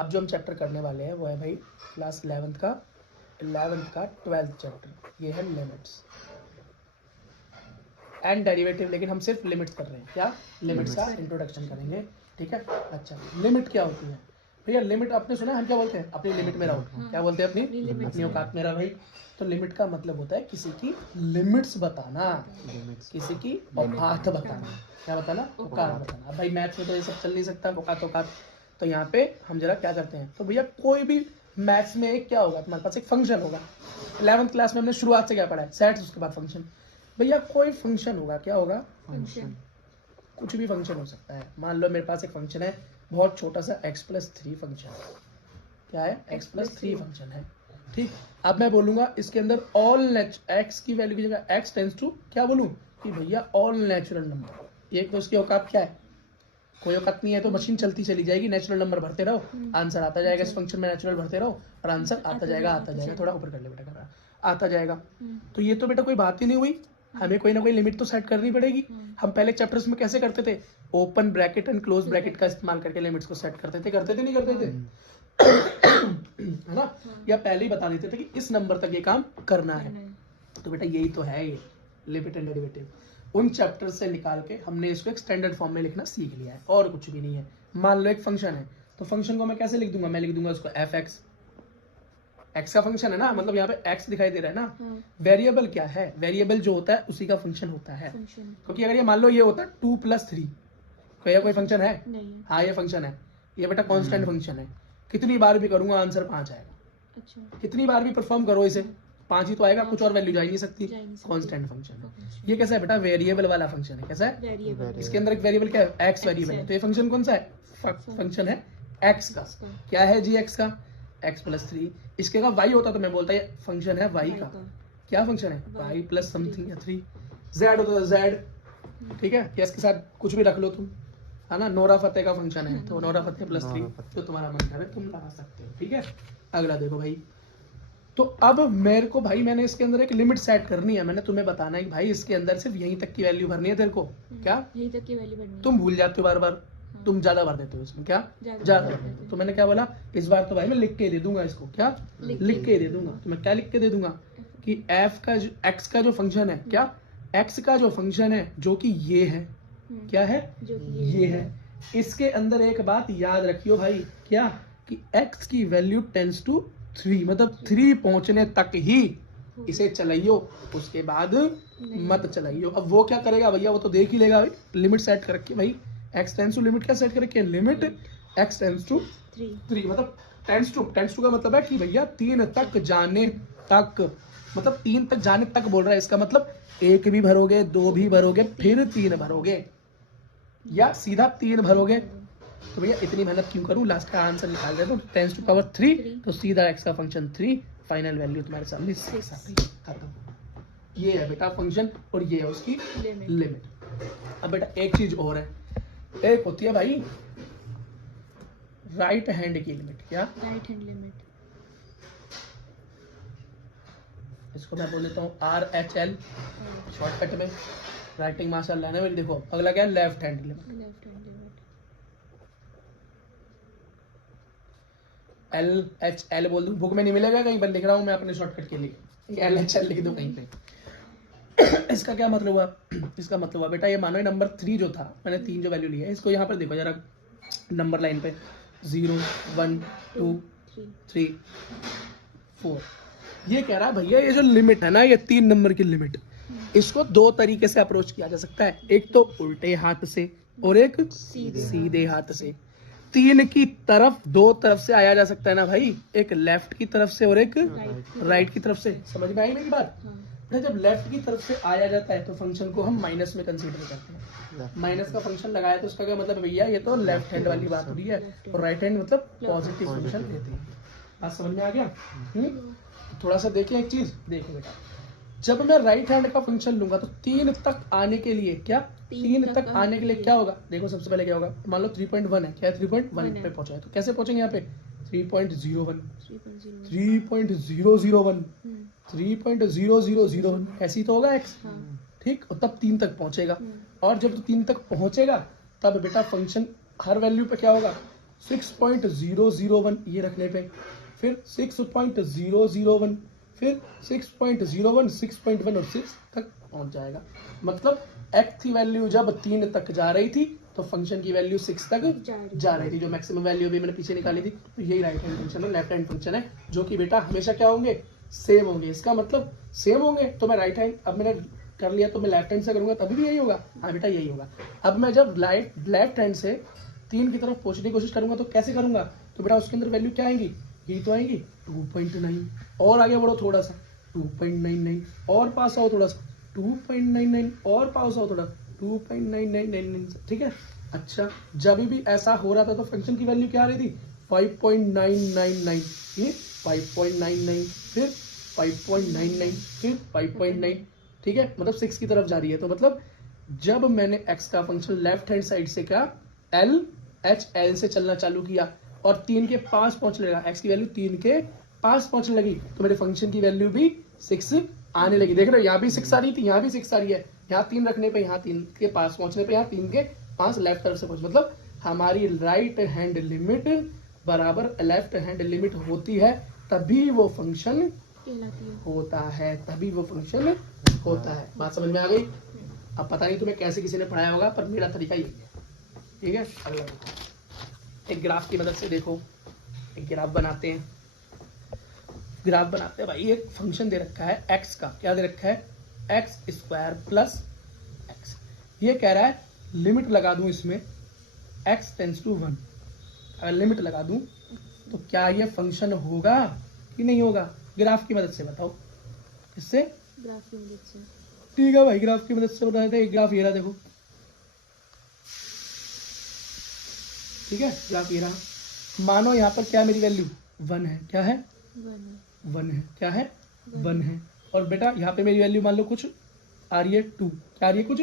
अब जो हम चैप्टर करने वाले हैं वो है भाई क्लास 11th का 12th चैप्टर, ये है लिमिट्स एंड डेरिवेटिव, लेकिन हम सिर्फ लिमिट्स कर रहे हैं। क्या लिमिट्स का इंट्रोडक्शन करेंगे, ठीक है। अच्छा, लिमिट क्या होती है भैया? लिमिट आपने सुना हम क्या बोलते हैं? अपनी लिमिट में रहो। क्या बोलते हैं? अपनी औकात में रहो भाई। तो लिमिट का मतलब होता है किसी की लिमिट्स बताना, किसी की औकात बताना। क्या बताना? औकात बताना। भाई मैथ्स में तो ये सब चल नहीं सकता, औकात। तो यहाँ पे हम जरा क्या करते हैं, तो भैया कोई भी मैथ्स में एक क्या होगा, तुम्हारे पास एक फंक्शन होगा। 11th क्लास में हमने शुरुआत से क्या पढ़ा है? सेट्स, उसके बाद फंक्शन। भैया कोई फंक्शन होगा, क्या होगा? फंक्शन। कुछ भी फंक्शन हो सकता है। मान लो मेरे पास एक फंक्शन है बहुत छोटा सा, x+3 फंक्शन। क्या है? x+3 फंक्शन है, ठीक। अब मैं बोलूंगा इसके अंदर ऑल x की वैल्यू की जगह x टेंड्स टू क्या बोलूं कि भैया ऑल नेचुरल नंबर। एक तो उसकी औकात क्या है? कोई औकात नहीं है तो मशीन चलती चली जाएगी, नेचुरल नंबर भरते रहो, आंसर आता जाएगा। इस फंक्शन में नेचुरल भरते रहो और आंसर आता जाएगा। थोड़ा ऊपर कर ले बेटा, कर आता जाएगा। तो ये तो बेटा कोई बात ही नहीं हुई, हमें कोई ना कोई लिमिट तो सेट करनी पड़ेगी। हम पहले चैप्टर्स में कैसे करते थे? Open bracket and close bracket का इस्तेमाल करके लिमिट्स को सेट करते थे नहीं करते थे? है ना? या पहले ही बता देते थे कि इस नंबर तक ये काम करना है। तो बेटा यही तो है ये लिमिट एंड डेरिवेटिव। उन चैप्टर से निकाल के हमने इसको एक स्टैंडर्ड फॉर्म में लिखना सीख लिया है, और कुछ भी नहीं है। मान लो एक फंक्शन है, तो फंक्शन को मैं कैसे लिख दूंगा? मैं लिख दूंगा उसको f(x), x का फंक्शन है ना, मतलब यहाँ पे x दिखाई दे रहा है ना। वेरिएबल क्या है? वेरिएबल जो होता है उसी का फंक्शन होता है। क्योंकि अगर ये मान लो ये होता है 2+3, कोई फंक्शन है? हाँ ये फंक्शन है, ये बेटा कांस्टेंट फंक्शन है। कितनी बार भी करूंगा आंसर 5 आएगा। अच्छा। कितनी बार भी परफॉर्म करो इसे 5 ही तो आएगा, कुछ और वैल्यू जा ही नहीं सकती। कांस्टेंट फंक्शन है। ये कैसा है बेटा? वेरिएबल वाला फंक्शन है। कैसा है? इसके अंदर एक वेरिएबल क्या है? x वेरिएबल है। तो ये फंक्शन कौन सा है? फंक्शन है x का। क्या है जी x का? x+3। इसके अगर y होता तो मैं बोलता ये फंक्शन है y का। क्या फंक्शन है? y प्लस समथिंग या 3। z होता तो z, ठीक है। या इसके साथ कुछ भी रख लो तुम, है ना। नोरा फतेह का फंक्शन है तो नोरा फतेह +3, तो तुम्हारा मन करे तुम लगा सकते हो, ठीक है। अगला देखो भाई, तो अब मेरे को भाई मैंने इसके अंदर एक लिमिट सेट करनी है। मैंने तुम्हें बताना है कि भाई इसके अंदर सिर्फ यहीं तक की वैल्यू भरनी है तेरे को। क्या? यहीं तक की वैल्यू भरनी है। तुम भूल जाते हो बार बार, तुम ज्यादा भर देते हो इसमें। क्या? ज्यादा भर देते हो। तो मैंने क्या बोला, इस बार तो भाई मैं लिख के दे दूंगा इसको। क्या? लिख के दे दूंगा। तो मैं क्या लिख के दे दूंगा कि f का जो x का जो फंक्शन है, क्या x का जो फंक्शन है जो कि ये है, क्या है? ये है। इसके अंदर एक बात याद रखियो भाई, क्या कि x की वैल्यू टेंड्स टू 3, मतलब 3 पहुंचने तक ही इसे चलाइयो, उसके बाद मत चलाइयो। अब वो क्या करेगा भैया? वो तो देख ही लेगा भाई। लिमिट सेट कर रखी है भाई, x टेंड्स टू, लिमिट क्या सेट कर रखी है? लिमिट x टेंड्स टू 3, मतलब टेंड्स टू का मतलब है कि भैया 3 तक जाने तक, मतलब 3 तक जाने तक बोल रहा है। इसका मतलब 1 भी भरोगे, 2 भी भरोगे, फिर 3 भरोगे, या सीधा 3 भरोगे। तो भैया इतनी मेहनत क्यों करूं? लास्ट का आंसर निकाल दे तो 10⁻3, तो सीधा x का फंक्शन 3, फाइनल वैल्यू तुम्हारे सामने 6 आ गई, खत्म। ये है बेटा फंक्शन और ये है उसकी लिमिट। अब बेटा एक चीज और है, एक होती है भाई राइट हैंड की लिमिट। क्या? Right hand limit. इसको मैं बोल देता हूँ RHL शॉर्टकट में, राइटिंग माशाल्लाह ने। देखो अगला क्या है? Left hand limit. LHL बोल दूं, बुक में नहीं मिलेगा, कहीं पर लिख रहा हूं मैं अपने शॉर्टकट के लिए, LHL लिख दो कहीं पे। इसका क्या मतलब हुआ? इसका मतलब हुआ बेटा ये मानो नंबर 3 जो था, मैंने 3 जो वैल्यू ली है, इसको यहाँ पर देखो जरा नंबर लाइन पे 0 1 2 3 4। ये कह रहा है भैया ये जो लिमिट है ना, ये 3 नंबर की लिमिट, इसको 2 तरीके से अप्रोच किया जा सकता है। एक तो उल्टे हाथ से और एक सीधे हाथ से। 3 की तरफ 2 तरफ से आया जा सकता है ना भाई, एक लेफ्ट की तरफ से और एक राइट की तरफ से। समझ में आई मेरी बात? जब लेफ्ट की तरफ से आया जाता है तो फंक्शन को हम माइनस में कंसीडर करते हैं। माइनस का फंक्शन लगाया तो उसका क्या मतलब है भैया? ये तो लेफ्ट हैंड वाली बात हो रही है, और राइट हैंड मतलब पॉजिटिव फंक्शन लेते हैं। बात समझ में आ गया? थोड़ा सा देखें एक चीज, देखो बेटा जब मैं राइट हैंड का फंक्शन लूंगा तो 3 तक आने के लिए, क्या 3 तक आने के लिए क्या होगा? देखो सबसे पहले क्या होगा, मान लो 3.1 है, क्या 3.1 पे पहुंचा है, तो कैसे पहुंचेंगे यहाँ पे? 3.01 3.001 3.0001 ऐसी तो होगा x, ठीक। और तब 3 तक पहुंचेगा, और जब 3 तक पहुंचेगा तब बेटा फंक्शन हर वैल्यू पे क्या होगा? 6.001 ये रखने पे, फिर 6.001, फिर 6.01, 6.1 और 6 तक पहुंच जाएगा। मतलब x की वैल्यू जब 3 तक जा रही थी तो फंक्शन की वैल्यू 6 तक जा रही थी, जो मैक्सिमम वैल्यू अभी मैंने पीछे निकाली थी। तो यही राइट हैंड फंक्शन है, लेफ्ट हैंड फंक्शन है, जो कि बेटा हमेशा क्या होंगे, सेम होंगे। इसका मतलब सेम होंगे तो मैं राइट हैंड, अब मैंने कर लिया तो मैं लेफ्ट हैंड से करूंगा तभी भी यही होगा। हाँ बेटा यही होगा। अब मैं जब लेफ्ट हैंड से 3 की तरफ पहुंचने की कोशिश करूंगा तो कैसे करूंगा, तो बेटा उसके अंदर वैल्यू क्या आएंगी, यही तो आएंगी 2.9, और आगे बढ़ो थोड़ा सा 2.99, और पास आओ थोड़ा सा 2.99, और पास आओ थोड़ा 2.9999, ठीक है। अच्छा जब भी ऐसा हो रहा था तो फंक्शन की वैल्यू क्या आ रही थी, 5.999, ये 5.99, फिर 5.99, फिर 5.9, ठीक है। मतलब 6 की तरफ जा रही है। तो मतलब जब मैंने x का फंक्शन लेफ्ट हैंड साइड से क्या LHL से चलना चालू किया और 3 के पास पहुंचने लगा, x की वैल्यू 3 के पास पहुंचने लगी, तो मेरे फंक्शन की वैल्यू भी 6 आने लगी। देख रहे हो, यहाँ भी 6 आ रही थी, यहाँ भी 6 आ रही है, यहाँ 3 रखने पे, यहाँ 3 के पास पहुंचने पे, यहाँ 3 के पास लेफ्ट तरफ से पहुंच, मतलब हमारी राइट हैंड लिमिट बराबर लेफ्ट हैंड लिमिट होती है, तभी वो फंक्शन होता है, तभी वो फंक्शन होता है। बात समझ में आ गई। अब पता नहीं तुम्हें कैसे किसी ने पढ़ाया होगा, पर मेरा तरीका यही है, ठीक है। अगला एक ग्राफ की मदद से देखो, एक ग्राफ बनाते हैं। ग्राफ बनाते हैं भाई, एक फंक्शन दे रखा है x का, क्या दे रखा है, x² प्लस x। ये कह रहा है लिमिट लगा दूं इसमें x टेंस टू 1, अगर लिमिट लगा दूं तो क्या ये फंक्शन होगा कि नहीं होगा, ग्राफ की मदद से बताओ। इससे ग्राफ की मदद से, ठीक है भाई, ग्राफ की मदद से बता देते हैं। एक ग्राफ ये रहा, देखो, ठीक है, ग्राफ ये रहा। मानो यहाँ पर क्या मेरी वैल्यू 1 है, क्या है 1 है, क्या है 1 है, और बेटा यहाँ पे मेरी वैल्यू मान लो कुछ आ रही है 2, क्या आ रही है, कुछ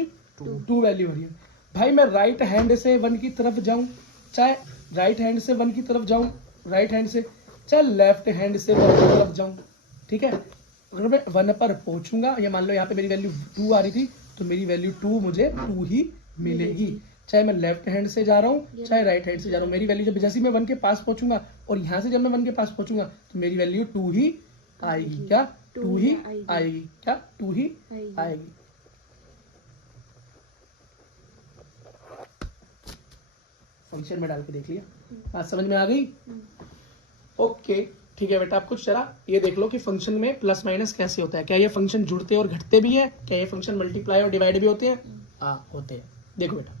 2 वैल्यू आ रही है। भाई मैं राइट हैंड से 1 की तरफ जाऊं, चाहे राइट हैंड से 1 की तरफ जाऊं, राइट हैंड से, चाहे लेफ्ट हैंड से 1 की तरफ जाऊं, ठीक है। अगर मैं 1 पर पहुंचूंगा, ये मान लो यहाँ पे मेरी वैल्यू 2 आ रही थी, तो मेरी वैल्यू 2 मुझे 2 ही मिलेगी, चाहे मैं लेफ्ट हैंड से जा रहा हूँ चाहे राइट हैंड से जा रहा हूँ। मेरी वैल्यू जब जैसे मैं 1 के पास पहुंचूंगा और यहाँ से जब मैं 1 के पास पहुंचूंगा तो मेरी वैल्यू 2 ही आएगी, क्या 2 ही आएगी, क्या 2 ही आएगी। फंक्शन में डाल के देख लिया, बात समझ में आ गई। ओके ठीक है बेटा, आप कुछ जरा ये देख लो कि फंक्शन में प्लस माइनस कैसे होता है, क्या ये फंक्शन जुड़ते और घटते भी है, क्या ये फंक्शन मल्टीप्लाई और डिवाइड भी होते हैं, होते हैं। देखो बेटा,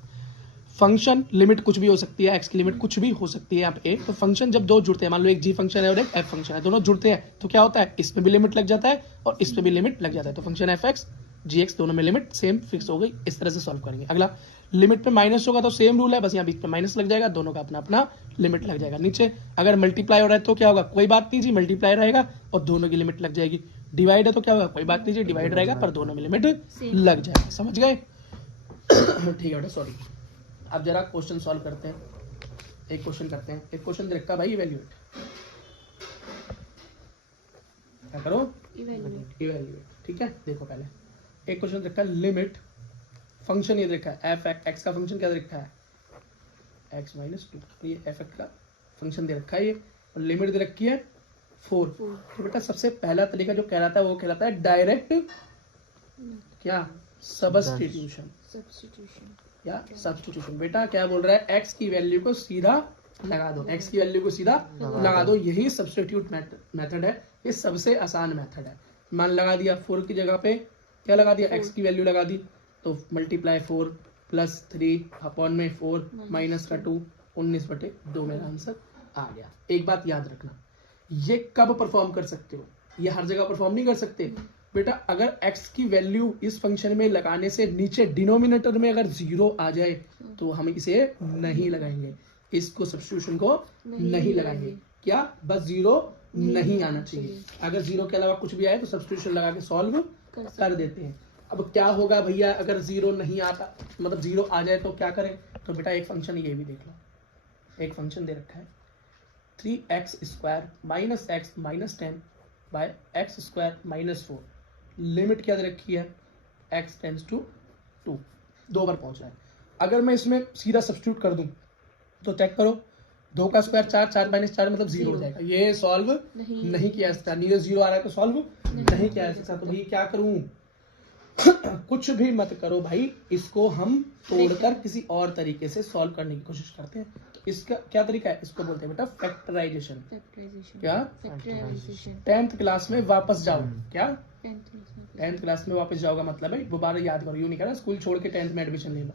फंक्शन लिमिट कुछ भी हो सकती है, x की लिमिट कुछ भी हो सकती है यहाँ पे। तो फंक्शन जब दो जुड़ते हैं, मान लो एक g फंक्शन है और एक f फंक्शन है, दोनों जुड़ते हैं तो क्या होता है, इसमें भी लिमिट लग जाता है और इसमें भी लिमिट लग जाता है। तो फंक्शन f(x), gx दोनों में लिमिट सेम फिक्स हो गई। इस तरह से सॉल्व करेंगे। अगला, लिमिट पे माइनस होगा तो सेम रूल है, बस यहाँ बीच पे माइनस लग जाएगा, दोनों का अपना अपना लिमिट लग जाएगा। नीचे अगर मल्टीप्लाई हो रहा है तो क्या होगा, कोई बात नहीं जी, मल्टीप्लाई रहेगा और दोनों की लिमिट लग जाएगी। डिवाइड है तो क्या होगा, कोई बात नहीं जी, डिवाइड रहेगा पर दोनों में लिमिट लग जाएगा। समझ गए। ठीक है बेटा, सॉरी। अब जरा क्वेश्चन सॉल्व करते हैं। एक क्वेश्चन करते हैं। एक क्वेश्चन रखा भाई इवैल्यूएट, क्या करो, इवैल्यूएट, ठीक है। देखो पहले एक क्वेश्चन रखा है लिमिट, फंक्शन ये देखा है एफ एक्स का फंक्शन क्या रखा है, x - 2, ये एफ एक्स का फंक्शन दे रखा है ये, और लिमिट दे रखी है 4। तो बेटा सबसे पहला तरीका जो कहलाता है वो कहलाता है डायरेक्ट क्या, सब्स्टिट्यूशन या सब्स्टिट्यूशन। बेटा क्या बोल रहा है, x की वैल्यू को सीधा लगा दो, x की वैल्यू को सीधा लगा दो, यही सब्स्टिट्यूट मेथड है, ये सबसे आसान मेथड है। मान लगा दिया 4 की जगह पे क्या लगा दिया, x की वैल्यू लगा दी, तो मल्टीप्लाई 4 प्लस 3 अपॉन में 4 माइनस का 2, 19/2 मेरा आंसर आ गया। एक बात याद रखना, ये कब परफॉर्म कर सकते हो, ये हर जगह परफॉर्म नहीं कर सकते बेटा। अगर x की वैल्यू इस फंक्शन में लगाने से नीचे डिनोमिनेटर में अगर 0 आ जाए तो हम इसे नहीं लगाएंगे, इसको सब्स्टिट्यूशन को नहीं लगाएंगे, क्या बस 0 नहीं आना चाहिए। अगर 0 के अलावा कुछ भी आए तो सब्स्टिट्यूशन लगा के सॉल्व कर देते हैं। अब क्या होगा भैया, अगर 0 नहीं आता, मतलब 0 आ जाए तो क्या करें, तो बेटा एक फंक्शन ये भी देख लो, एक फंक्शन दे रखा है 3x² - x - 10 bye x² - 4। Limit क्या दे रखी है, x टेंस टू 2, 2 पर पहुंच रहा है। अगर मैं इसमें सीधा सब्स्टिट्यूट कर दूं तो चेक करो, 2 का स्क्वायर 4, 4 माइनस 4 मतलब 0 हो जाएगा। ये सॉल्व नहीं किया जा सकता, नीचे 0 आ रहा है तो सॉल्व नहीं किया जा सकता। तो भाई क्या करूं, कुछ भी मत करो भाई, इसको हम तोड़कर किसी और तरीके से सॉल्व करने की कोशिश करते हैं। तो इसका क्या तरीका है, इसको बोलते हैं बेटा फैक्टराइजेशन। क्या 10th क्लास में वापस जाओ, क्या 10th क्लास में वापस जाओगा मतलब है दोबारा याद करो, यूं नहीं करना स्कूल छोड़ के 10th में एडमिशन ले लो,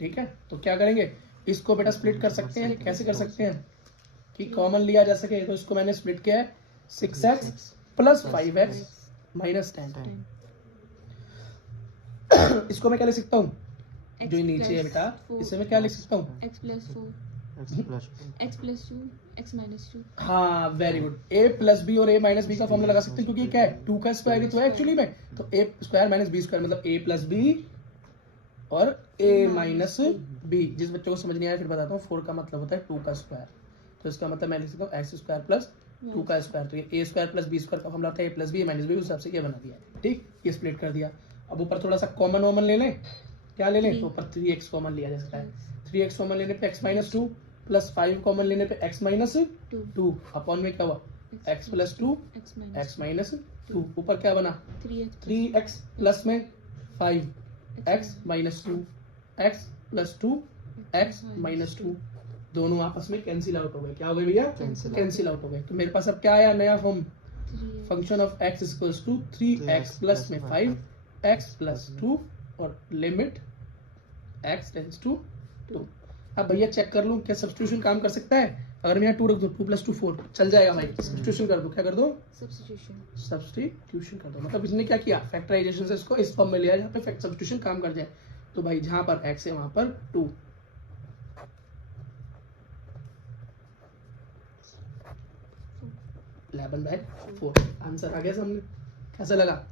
ठीक है। तो क्या करेंगे, इसको बेटा स्प्लिट कर सकते हैं। कैसे कर सकते हैं कि कॉमन लिया जा सके, तो इसको मैंने स्प्लिट किया है 6x प्लस 5x माइनस 10। इसको मैं क्या लिख सकता हूँ, जो नीचे है बेटा, इसे मैं क्या लिख सकता हूँ, x plus 4 x plus 2 x minus 2। हाँ very good. a plus B और a माइनस बी का फॉर्मूला लगा सकते हैं, क्योंकि क्या है 2 का स्क्वायर ही तो है एक्चुअली में। तो a square minus b square मतलब a प्लस बी और a माइनस बी। जिस बच्चों को समझ नहीं आया फिर बताता हूँ, 4 का मतलब होता है 2 का स्क्वायर, तो इसका मतलब मैं लिख सकता हूँ एक्स स्क्वायर प्लस 2 का स्क्वायर। तो ये a square plus B square का फॉर्मूला था a plus B minus B, उस हिसाब से ये बना दिया है, ठीक। ये स्प्लिट कर दिया। अब ऊपर थोड़ा सा कॉमन वॉमन ले लें, क्या ले लें, तो ऊपर 3x कॉमन लिया जा सकता है। 3x कॉमन लेने पे x माइनस 2 प्लस 5 कॉमन लेने पे x माइनस 2 अपॉन में क्या हुआ x प्लस 2 x माइनस 2। ऊपर क्या बना 3x प्लस में 5 x minus 2 x plus 2 x minus 2, दोनों आपस में कैंसिल आउट हो गए। क्या हो गए भैया, कैंसिल आउट हो गए। तो मेरे पास अब क्या आया नया form, function of x equals to 3x plus में 5x प्लस 2 और लिमिट x टेंड्स टू 2। अब भैया चेक कर लूं क्या सब्स्टिट्यूशन काम कर सकता है। अगर मैं यहाँ 2 रख दूं 2 प्लस 2 4 चल जाएगा भाई। सब्स्टिट्यूशन कर दो, क्या कर दो, सब्स्टिट्यूशन कर दो। मतलब इसने क्या किया, फैक्टराइजेशन से इसको इस फॉर्म में लिया जहाँ पे सब्स्टिट्यूशन काम कर जाए। तो भाई जहां पर x है वहां पर 2, इलेवन बाय 4 आंसर आ गया सामने। कैसा लगा,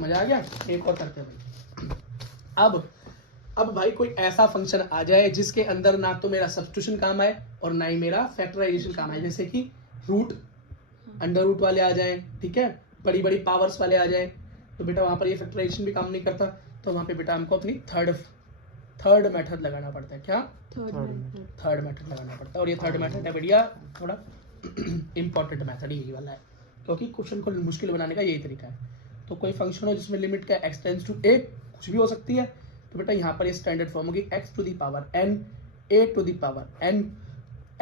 मजा आ गया। एक और करते हैं भाई। अब भाई कोई ऐसा फंक्शन आ जाए जिसके अंदर ना तो मेरा सब्स्टिट्यूशन काम आए और ना ही मेरा फैक्टराइजेशन काम आए, जैसे कि रूट अंडर रूट वाले आ जाए, ठीक है, बड़ी बड़ी पावर्स वाले आ जाए, तो बेटा वहां पर ये फैक्टराइजेशन भी काम नहीं करता। तो वहां पे बेटा हमको अपनी थर्ड मेथड लगाना पड़ता है। क्या थर्ड मेथड लगाना पड़ता है। और ये थर्ड मेथड है बढ़िया, थोड़ा इंपॉर्टेंट मेथड यही वाला है, क्योंकि क्वेश्चन को मुश्किल बनाने का यही तरीका है। तो कोई फंक्शन हो जिसमें लिमिट का x टेंड्स टू a, कुछ भी हो सकती है, तो बेटा यहाँ पर ये स्टैंडर्ड फॉर्म होगी x to the power n a to the power n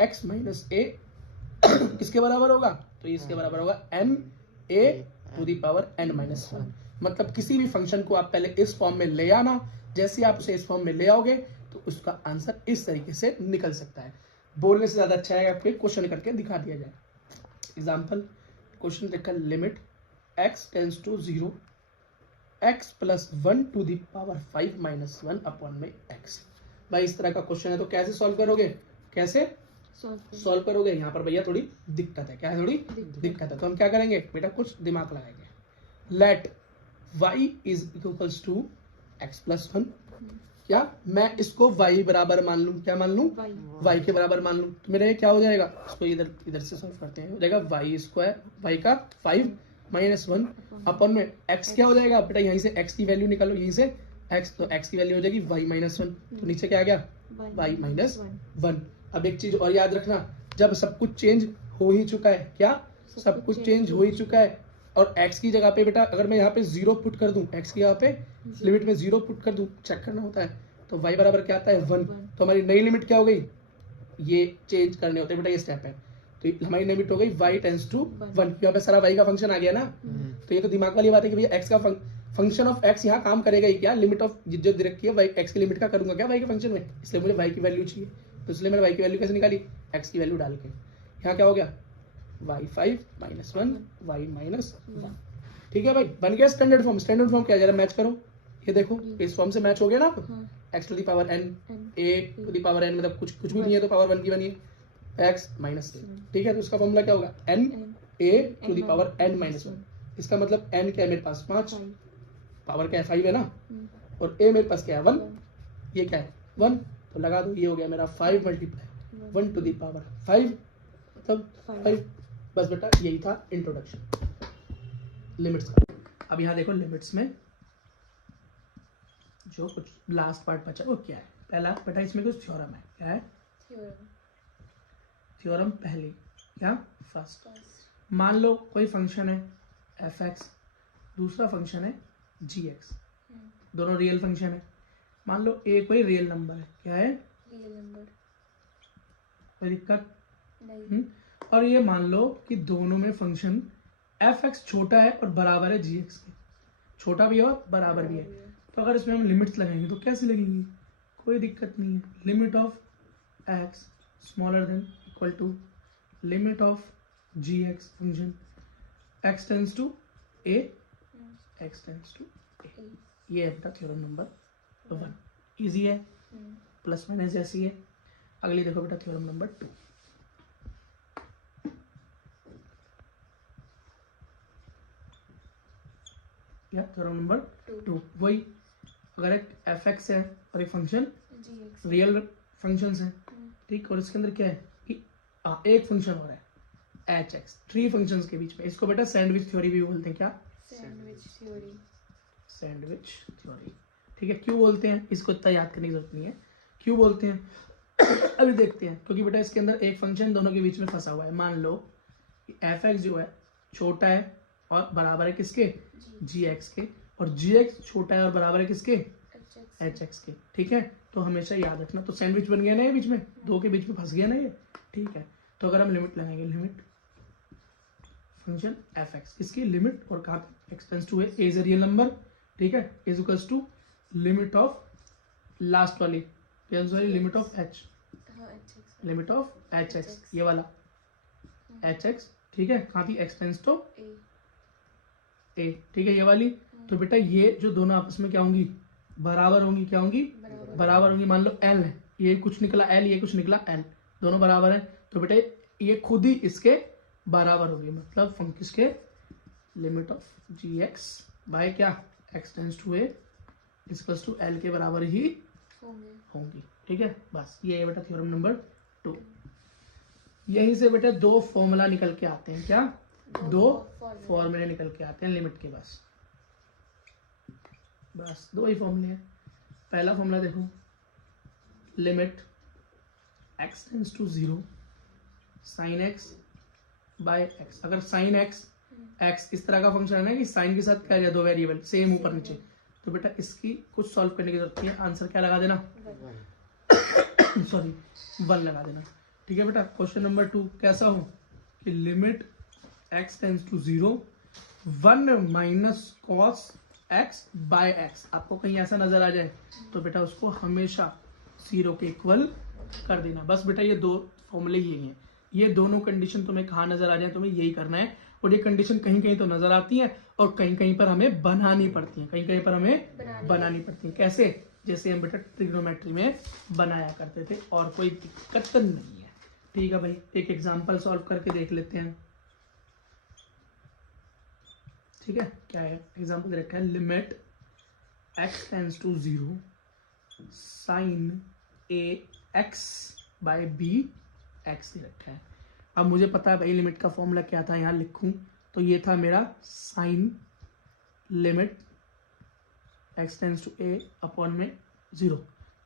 x minus a किसके बराबर होगा, तो ये इसके बराबर होगा n a to the power n minus 1। मतलब किसी भी फंक्शन को आप पहले इस फॉर्म में ले आना, जैसे आप उसे इस फॉर्म में ले आओगे तो उसका आंसर इस तरीके से निकल सकता है। बोलने से ज्यादा अच्छा है आपको क्वेश्चन करके दिखा दिया जाए। एग्जाम्पल, क्वेश्चन देखकर limit x tends to 0 x plus 1 to the power 5 minus 1 upon में x। भाई इस तरह का क्वेश्चन है तो कैसे सॉल्व करोगे, कैसे सॉल्व करोगे। यहाँ पर भैया थोड़ी दिक्कत है। क्या है, थोड़ी दिक्कत है। तो हम क्या करेंगे बेटा, कुछ दिमाग लगाएंगे। Let y is equals to x plus 1। क्या मैं इसको y बराबर मान लूं, क्या मान लूं, y के बराबर मान लूं, तो मेरा क्या हो जाएगा, इसको इधर से सॉल्व करते हैं, हो जाएगा y स्क्वायर, y का 5 माइनस 1 अपॉन में x क्या हो जाएगा बेटा, यहीं से x की वैल्यू निकालो, यहीं से x, तो x की वैल्यू हो जाएगी y माइनस 1, तो नीचे क्या आ गया y माइनस 1। अब एक चीज और याद रखना, जब सब कुछ चेंज हो ही चुका है, क्या सब कुछ चेंज हो ही चुका है, और x की जगह पे बेटा अगर मैं यहाँ पे 0 पुट कर दूं, x की जगह पे लिमिट में 0 पुट कर दूं, चेक करना होता है, तो y बराबर क्या आता है 1। तो हमारी नई लिमिट क्या हो गई, ये चेंज करने होते हैं बेटा, ये स्टेप है। तो हमारी लिमिट हो गई y टेंड्स टू 1, यहाँ पे सारा y का फंक्शन आ गया ना। तो ये तो दिमाग वाली बात है कि भैया x का फंक्शन ऑफ x यहाँ काम करेगा ही क्या, लिमिट ऑफ जो दे रखी है y x की लिमिट का करूंगा क्या y के फंक्शन में, इसलिए मुझे y की वैल्यू चाहिए। तो इसलिए मैंने y की वैल्यू कैसे निकाली, x की वैल्यू डाल के। यहाँ क्या हो गया y5 माइनस 1 y माइनस 1। ठीक है भाई, बन गया स्टैंडर्ड फॉर्म। स्टैंडर्ड फॉर्म क्या है, जरा मैच करो, ये देखो इस फॉर्म से मैच हो गया ना। x to the power n a to the power n मतलब कुछ भी नहीं है तो पावर 1 की बनी है x माइनस a। ठीक है, तो इसका फॉर्मूला क्या होगा n a to the power n minus 1। इसका मतलब n क्या है मेरे पास 5, पावर क्या है 5 है ना, और a मेरे पास क्या है 1, ये क्या है 1, तो लगा दो, ये हो गया मेरा 5 मल्टीप्लाई 1 टू दी पावर 5 मतलब 5। बस बेटा यही था इंट्रोडक्शन लिमिट्स का। अब यहाँ देखो लिमिट्स में जो कुछ लास्ट पार्ट बचा वो क्या है, पहला बेटा इसमें कुछ थ्योरम है, क्या है थ्योरम पहली, क्या फर्स्ट। मान लो कोई फंक्शन है एफ एक्स, दूसरा फंक्शन है जी एक्स, दोनों रियल फंक्शन है। मान लो ए कोई रियल नंबर है, क्या है, रियल नंबर, कोई दिक्कत नहीं। और ये मान लो कि दोनों में फंक्शन एफ एक्स छोटा है और बराबर है जी एक्स के, छोटा भी है और बराबर भी है। तो अगर इसमें हम लिमिट्स लगाएंगे तो कैसे लगेंगी, कोई दिक्कत नहीं है। Limit of x smaller than equal to limit of g x function x tends to a, x tends to a. ये है बेटा थ्योरम नंबर 1, इजी है, प्लस माइनस जैसी है। अगली देखो बेटा थ्योरम नंबर 2। या थ्योरम नंबर 2 वही, अगर एक एफ एक्स है और एक फंक्शन रियल फंक्शंस है, ठीक, और इसके अंदर क्या है कि एक फंक्शन हो रहा है एच एक्स, 3 फंक्शंस के बीच में, इसको बेटा सैंडविच थ्योरी भी बोलते हैं। क्या, सैंडविच थ्योरी, सैंडविच थ्योरी, ठीक है। क्यों बोलते हैं, इसको इतना याद करने की जरूरत नहीं है क्यों बोलते हैं। अभी देखते हैं, क्योंकि बेटा इसके अंदर एक फंक्शन दोनों के बीच में फंसा हुआ है। मान लो एफ एक्स जो है छोटा है और बराबर है किसके, जी एक्स के, और जी एक्स छोटा है और बराबर है किसके, एच एक्स के, ठीक है। तो हमेशा याद रखना, तो सैंडविच बन गया ना ये, बीच में दो के बीच में फंस गया ना ये, ठीक है। तो अगर हम लिमिट लगाएंगे, लिमिट फंक्शन एफ एक्स, इसकी लिमिट और कहाँ पे, x tends to a is a real number, ठीक है, is equals to limit of last वाली, limit of h, limit of h x, ये वाला एच एक्स, ठीक है, कहाँ थी, एक्स टेंस टू ए, ठीक है, ये वाली। तो बेटा ये जो दोनों आपस में क्या होंगी, बराबर होंगी, क्या होंगी, बराबर होंगी। मान लो एल है, ये कुछ निकला एल, ये कुछ निकला एल, दोनों बराबर है, तो बेटा ये खुद ही इसके बराबर होगी, मतलब फंक्शन किसके, limit of g x by क्या, x tends to a equals to l के बराबर ही होंगी, ठीक है। बस ये है बेटा थ्योरम नंबर 2। यहीं से बेटा 2 फॉर्मूला निकल के आते हैं, क्या, 2 फॉर्मूले निकल के आते हैं लिमिट के। बस 2 ही फॉर्मूले हैं। पहला फॉर्मूला देखो, limit x tends to 0 sine X by X. अगर साइन एक्स, एक्स इस तरह का फंक्शन है ना कि साइन के साथ क्या है, 2 वेरिएबल सेम ऊपर नीचे, तो बेटा इसकी कुछ सॉल्व करने की जरूरत नहीं है, आंसर क्या लगा देना, सॉरी 1 लगा देना, ठीक है बेटा। क्वेश्चन नंबर 2 कैसा हो कि limit x tends to 0 1 minus cos X by X. आपको कहीं ऐसा नजर आ जाए तो बेटा उसको हमेशा 0 के इक्वल कर देना। बस बेटा ये 2 फॉर्मूले ही हैं, ये दोनों कंडीशन तुम्हें कहाँ नजर आ जाए तुम्हें यही करना है। और ये कंडीशन कहीं कहीं तो नजर आती है और कहीं कहीं पर हमें बनानी पड़ती है, कहीं कहीं पर हमें बनानी पड़ती है। कैसे, जैसे हम बेटा ट्रिग्नोमेट्री में बनाया करते थे, और कोई दिक्कत नहीं है, ठीक है भाई। एक एग्जाम्पल सॉल्व करके देख लेते हैं, ठीक है। क्या है एग्जाम्पल रखा है, limit x tends to 0 sine a x by b x दे रखा है। अब मुझे पता है भाई लिमिट का फॉर्मूला क्या था, यहाँ लिखूं तो ये था मेरा sine limit x tends to A upon में 0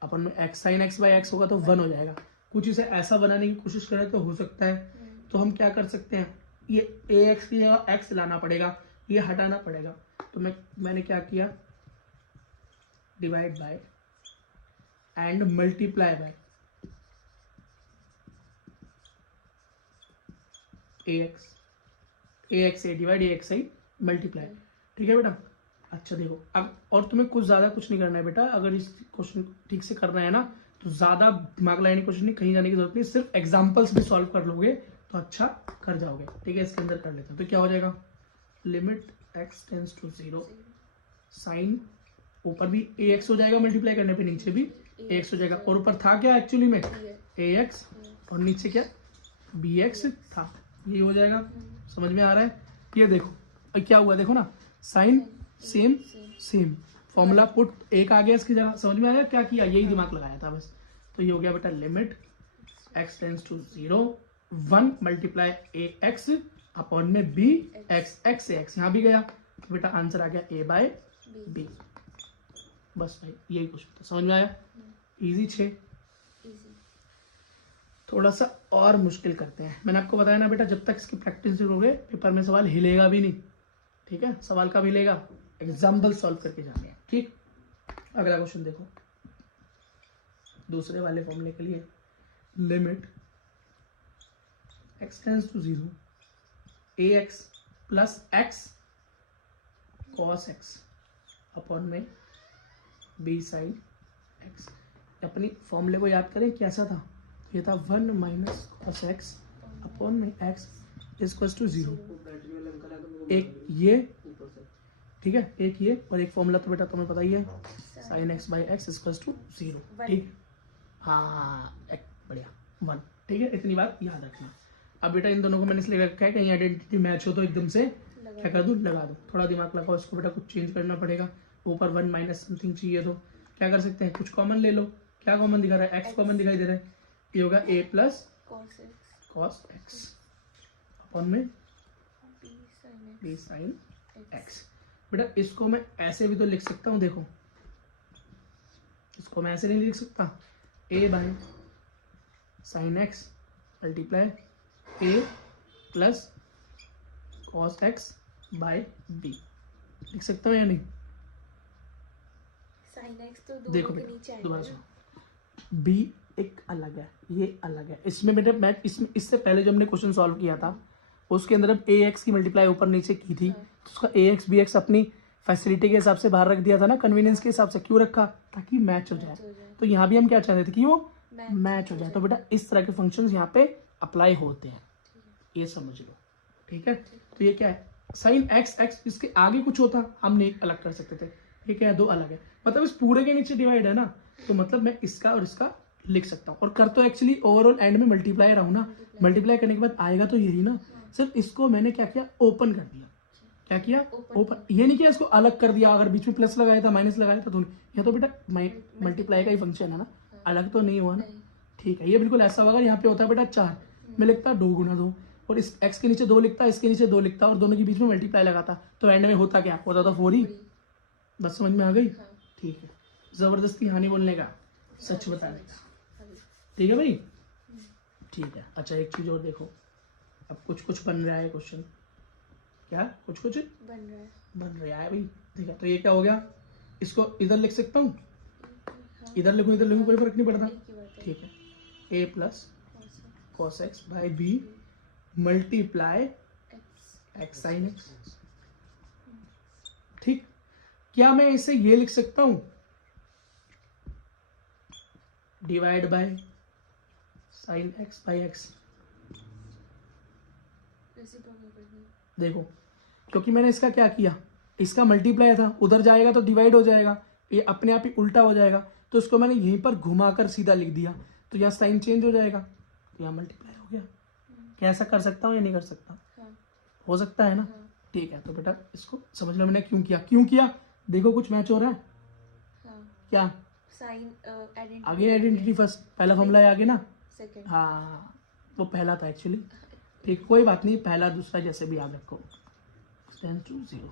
अपॉन में X, sine X by X होगा तो 1 हो जाएगा। कुछ इसे ऐसा बनाने की कोशिश करें तो हो सकता है, तो हम क्या कर सकते हैं, ये ए एक्स की जगह एक्स लाना पड़ेगा, ये हटाना पड़ेगा। तो मैंने क्या किया, divide by and multiply by A x A divide A x I multiply, ठीक है बेटा। अच्छा देखो अब, और तुम्हें कुछ ज्यादा कुछ नहीं करना है बेटा, अगर इस क्वेश्चन ठीक से करना है ना तो ज्यादा दिमाग लगाने की कोशिश नहीं, कहीं जाने की जरूरत नहीं, सिर्फ एग्जाम्पल्स भी सॉल्व कर लोगे तो अच्छा कर जाओगे, ठीक है। इसके अंदर कर लेते हैं, तो क्या हो जाएगा, limit x tends to 0 sine, ऊपर भी ए एक्स हो जाएगा मल्टीप्लाई करने पे, नीचे भी ए एक्स हो जाएगा, और ऊपर था क्या एक्चुअली में ए एक्स, और नीचे क्या बी एक्स था, ये हो जाएगा। समझ में आ रहा है, ये देखो और क्या हुआ, देखो ना sine same same, formula put एक आ गया इसकी जगह। समझ में आया क्या किया, यही दिमाग लगाया था बस। तो ये हो गया बेटा limit x tends to 0 1 multiply A X upon में बी एक्स, एक्स से एक्स यहाँ भी गया, तो बेटा आंसर आ गया ए बाय बी। बस भाई यही क्वेश्चन था, समझ में आया, इजी 6। थोड़ा सा और मुश्किल करते हैं। मैंने आपको बताया ना बेटा, जब तक इसकी प्रैक्टिस करोगे पेपर में सवाल हिलेगा भी नहीं। ठीक है, सवाल कब हिलेगा? एग्जाम्पल सॉल्व करके जाने हैं। ठीक, अगला क्वेश्चन देखो, दूसरे वाले फॉर्मूले के लिए limit x tends to 0 ax plus x cos x upon में b sin x। अपनी फॉर्मूले को याद करें, कैसा था? ये था 1 माइनस cos x अपॉन में x इक्वल टू 0। एक ये, ठीक है, एक ये, और एक फॉर्मूला तो बेटा तुम्हें पता ही है, sin x by x equal to 0। ठीक, हाँ बढ़िया, 1। ठीक है, इतनी बात याद रखना। अब बेटा इन दोनों को मैंने इसलिए रखा है कहीं आइडेंटिटी मैच हो तो एकदम से क्या कर दूँ, लगा दो। थोड़ा दिमाग लगाओ, इसको बेटा कुछ चेंज करना पड़ेगा। ऊपर 1 माइनस समथिंग चाहिए तो क्या कर सकते हैं, कुछ कॉमन ले लो। क्या कॉमन दिखा रहा है? x कॉमन दिखाई दे रहा है। ये होगा a plus cos x upon में b sin x। बेटा इसको मैं ऐसे भी तो लिख सकता हूँ, देखो इसको मैं ऐसे नहीं लिख सकता, a by sin x multiply a plus cos x by b। लिख सकता हूँ या नहीं? sin x तो देखो दोनों के बेटा नीचे आएगा दोबारा ना। सुनो, b एक अलग है, ये अलग है। इसमें बेटा मैं इससे पहले जो हमने क्वेश्चन सॉल्व किया था उसके अंदर अब ax की मल्टीप्लाई ऊपर नीचे की थी, तो उसका ax bx अपनी फैसिलिटी के हिसाब से बाहर रख दिया था ना, कन्वीनियंस के हिसाब से। क्यों रखा? ताकि मैच हो जाए। तो यहाँ भी हम क्या चाहते थे कि वो मैच हो जाए। तो बेटा इस तरह के फंक्शंस यहाँ पे अप्लाई होते हैं, ये समझ लो। ठीक है, तो ये क्या है, साइन एक्स एक्स, इसके आगे कुछ होता हम नहीं अलग कर सकते थे। ये क्या है, दो अलग है, मतलब इस पूरे के नीचे डिवाइड है ना, तो मतलब मैं इसका और इसका लिख सकता हूँ। और कर तो एक्चुअली ओवरऑल एंड में मल्टीप्लाई रहा हूँ ना, मल्टीप्लाई करने के बाद आएगा तो यही ना। सिर्फ इसको मैंने क्या किया, ओपन कर दिया। क्या किया? ओपन। ये नहीं किया इसको अलग कर दिया, अगर बीच में प्लस लगाया था माइनस लगाया था तो नहीं। यह तो बेटा मल्टीप्लाई का ही फंक्शन है ना, अलग तो नहीं हुआ ना। ठीक है, ये बिल्कुल ऐसा होगा, यहाँ पे होता है बेटा 4, मैं लिखता 2 गुना 2, और इस x के नीचे 2 लिखता, इसके नीचे 2 लिखता, और दोनों के बीच में मल्टीप्लाई लगाता, तो एंड में होता क्या? होता था 4 ही। बस समझ में आ गई? ठीक है, जबरदस्ती हाँ नहीं बोलने का, सच बताने का। ठीक है भाई, ठीक है। अच्छा एक चीज और देखो, अब कुछ कुछ बन रहा है क्वेश्चन। क्या कुछ कुछ बन रहा है भाई? ठीक है, तो ये क्या हो गया, इसको इधर लिख सकता हूँ, इधर लिखूँ इधर लिखूँ कोई फर्क नहीं पड़ता। ठीक है, a plus cos x by b multiply x sin x। ठीक, क्या मैं इसे ये लिख सकता हूं, divide by sin x by x? देखो, क्योंकि मैंने इसका क्या किया, इसका मल्टीप्लाई था, उधर जाएगा तो डिवाइड हो जाएगा, ये अपने आप ही उल्टा हो जाएगा, तो इसको मैंने यहीं पर घुमाकर सीधा लिख दिया, तो यहाँ साइन चेंज हो जाएगा, तो यहाँ मल्टीप्लाई हो गया। क्या ऐसा कर सकता हूँ या नहीं कर सकता? हो सकता है ना। ठीक है, तो बेटा इसको समझ लो मैंने क्यों किया। देखो कुछ मैच हो रहा है। क्या साइन आगे आइडेंटिटी फर्स्ट, पहला फॉर्मूला है आगे ना। सेकंड। हाँ, वो पहला था एक्चुअली। ठीक, कोई बात नहीं, पहला दूसरा जैसे भी याद रखो। टेंड्स टू 0,